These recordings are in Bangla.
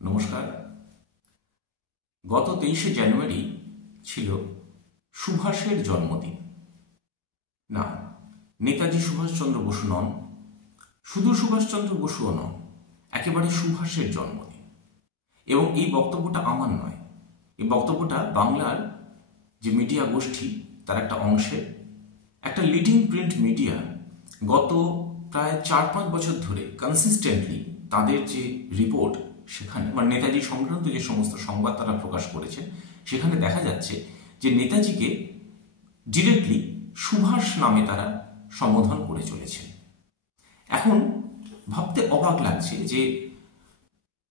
নমস্কার। গত 23শে জানুয়ারি ছিল সুভাষের জন্মদিন। না, নেতাজি সুভাষচন্দ্র বসু নন, শুধু সুভাষচন্দ্র বসুও নন, একেবারে সুভাষের জন্মদিন। এবং এই বক্তব্যটা আমার নয়, এই বক্তব্যটা বাংলার যে মিডিয়া গোষ্ঠী তার একটা অংশে, একটা লিডিং প্রিন্ট মিডিয়া গত প্রায় 4-5 বছর ধরে কনসিস্টেন্টলি তাদের যে রিপোর্ট, সেখানে মানে নেতাজি সংক্রান্ত যে সমস্ত সংবাদ তারা প্রকাশ করেছে, সেখানে দেখা যাচ্ছে যে নেতাজিকে ডিরেক্টলি সুভাষ নামে তারা সম্বোধন করে চলেছে। এখন ভাবতে অবাক লাগছে যে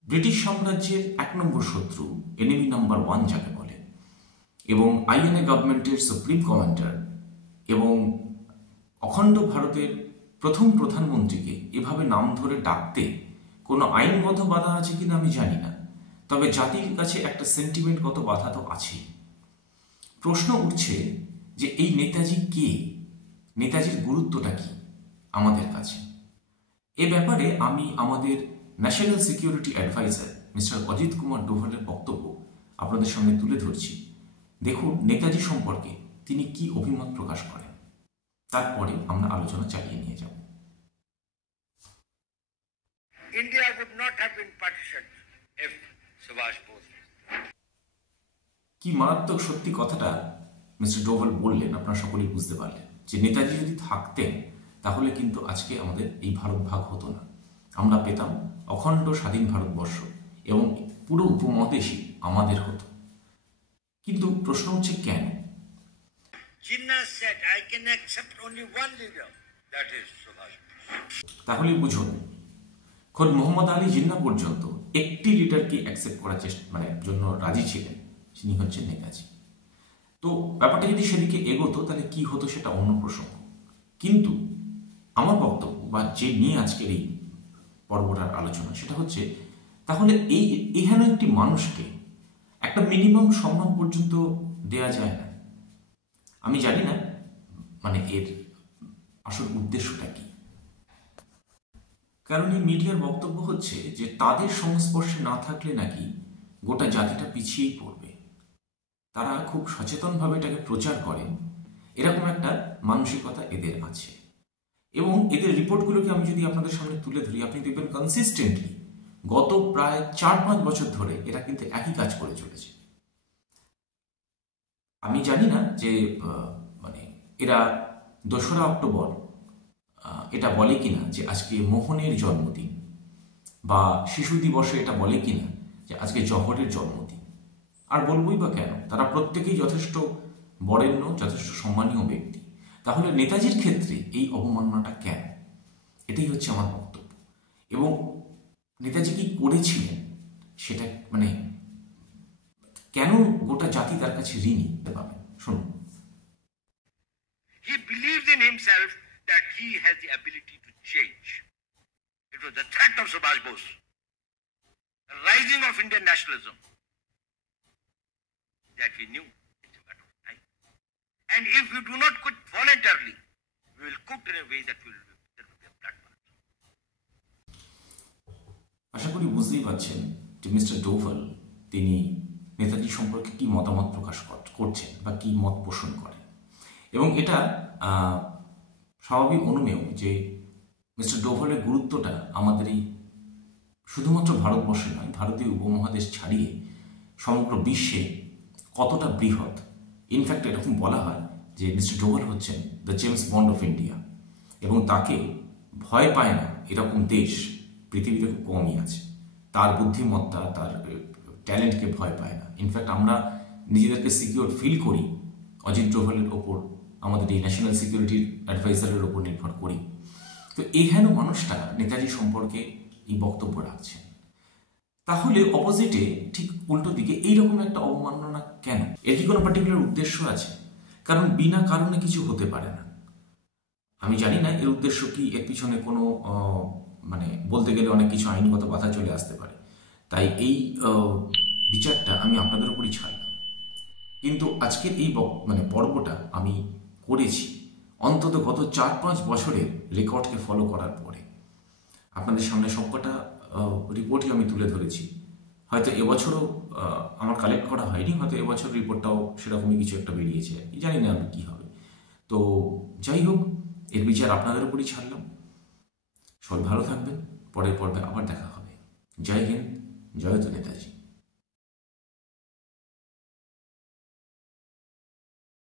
ব্রিটিশ সাম্রাজ্যের 1 নম্বর শত্রু, এনিমি নাম্বার 1 যাকে বলে, এবং আইএনএ গভর্নমেন্টের সুপ্রিম কমান্ডার এবং অখণ্ড ভারতের প্রথম প্রধানমন্ত্রীকে এভাবে নাম ধরে ডাকতে কোনো আইনগত বাধা আছে কিনা আমি জানি না, তবে জাতির কাছে একটা সেন্টিমেন্টগত বাধা তো আছেই। প্রশ্ন উঠছে যে এই নেতাজি কে, নেতাজির গুরুত্বটা কি আমাদের কাছে। এ ব্যাপারে আমি আমাদের national security adviser mister Ajit Kumar ডোভালের বক্তব্য আপনাদের সামনে তুলে ধরছি। দেখুন নেতাজি সম্পর্কে তিনি কি অভিমত প্রকাশ করেন, তারপরে আমরা আলোচনা চালিয়ে নিয়ে যাব। India would not have been partitioned if Subhash Bose. কি মারাত্মক সত্যি কথাটা মিস্টার ডোভাল বললেন, আপনারা সকলেই বুঝতে পারলেন যে নেতাজি যদি থাকতেন তাহলে কিন্তু আজকে আমাদের এই ভারত ভাগ হতো না, আমরা পেতাম অখণ্ড স্বাধীন ভারতবর্ষ এবং পুরো উপমহাদেশই আমাদের হতো। কিন্তু প্রশ্ন হচ্ছে কেন? Jinnah said, I can accept only one leader, that is Subhash Bose. তাহলে বুঝুন, খোদ মোহাম্মদ আলী জিন্নাহ পর্যন্ত একটি লিডারকে অ্যাকসেপ্ট করার জন্য রাজি ছিলেন, তিনি হচ্ছেন নেতাজি। তো ব্যাপারটা যদি সেদিকে এগোতো তাহলে কি হতো সেটা অন্য প্রসঙ্গ। কিন্তু আমার বক্তব্য বা যে নিয়ে আজকের এই পর্বটার আলোচনা, সেটা হচ্ছে তাহলে এখানে একটি মানুষকে একটা মিনিমাম সম্মান পর্যন্ত দেয়া যায় না। আমি জানি না এর আসল উদ্দেশ্যটা কি, কারণ এই মিডিয়ার বক্তব্য হচ্ছে যে তাদের সংস্পর্শে না থাকলে নাকি গোটা জাতিটা পিছিয়েই পড়বে। তারা খুব সচেতনভাবে এটাকে প্রচার করেন, এরকম একটা মানসিকতা এদের আছে। এবং এদের রিপোর্টগুলোকে আমি যদি আপনাদের সামনে তুলে ধরি, আপনি দেখবেন কনসিস্টেন্টলি গত প্রায় 4-5 বছর ধরে এরা কিন্তু একই কাজ করে চলেছে। আমি জানি না যে এরা 2রা অক্টোবর এটা বলে কিনা যে আজকে মোহনের জন্মদিন, বা শিশু দিবসে এটা বলে কিনা যে আজকে জহরের জন্মদিন। আর বলবই বা কেন, তারা প্রত্যেকেই যথেষ্ট বরেণ্য, যথেষ্ট সম্মানীয় ব্যক্তি। তাহলে নেতাজির ক্ষেত্রে এই অবমাননাটা কেন? এটাই হচ্ছে আমার বক্তব্য। এবং নেতাজি কি করেছিলেন সেটা কেন গোটা জাতি তার কাছে ঋণী পাবেন, শুনুন। He believed in himself that he has the ability to change. It was the threat of Subhash Bose, the rising of Indian nationalism, that we knew it's a matter of time. And if we do not quit voluntarily, we will cook in a way that there will be a bloodbath. আশা করি বুঝতেই পারছেন যে মিস্টার ডোভাল তিনি নেতাজি সম্পর্কে কি মতামত প্রকাশ করছেন বা কি মত পোষণ করেন। এবং এটা স্বাভাবিক অনুমেয় যে মিস্টার ডোভালের গুরুত্বটা আমাদের এই শুধুমাত্র ভারতবর্ষে নয়, ভারতীয় উপমহাদেশ ছাড়িয়ে সমগ্র বিশ্বে কতটা বৃহৎ। ইনফ্যাক্ট এরকম বলা হয় যে মিস্টার ডোভাল হচ্ছেন the James bond of India, এবং তাকে ভয় পায় না এরকম দেশ পৃথিবীতে খুব কমই আছে। তার বুদ্ধিমত্তা, তার ট্যালেন্টকে ভয় পায় না। ইনফ্যাক্ট আমরা নিজেদেরকে সিকিউর ফিল করি অজিত ডোভালের ওপর, আমাদের এই ন্যাশনাল সিকিউরিটি অ্যাডভাইজারের ওপর নির্ভর করি। তো এইখানে মানুষটা নেতাজি সম্পর্কে এই বক্তব্য রাখছেন। তাহলে অপোজিটে ঠিক উল্টো দিকে এইরকম একটা অবমাননা কেন? এর কি কোনো পার্টিকুলার উদ্দেশ্য আছে? কারণ বিনা কারণে কিছু হতে পারে না। আমি জানি না এর উদ্দেশ্য কি, এর পিছনে কোনো বলতে গেলে অনেক কিছু আইনগত বাধা চলে আসতে পারে। তাই এই বিচারটা আমি আপনাদের উপরই ছাড়লাম। কিন্তু আজকের এই পর্বটা আমি করেছি অন্তত গত 4-5 বছরের রেকর্ডকে ফলো করার পরে। আপনাদের সামনে সবকটা রিপোর্টই আমি তুলে ধরেছি। হয়তো এবছরও আমার কালেক্ট করা হয়নি, হয়তো এবছর রিপোর্টটাও সেরকমই কিছু একটা বেরিয়েছে, জানি না আমি কী হবে। তো যাই হোক, এর বিচার আপনাদের উপরই ছাড়লাম। সবাই ভালো থাকবেন, পরের পর্বে আবার দেখা হবে। জয় হিন্দ, জয় তো নেতাজি।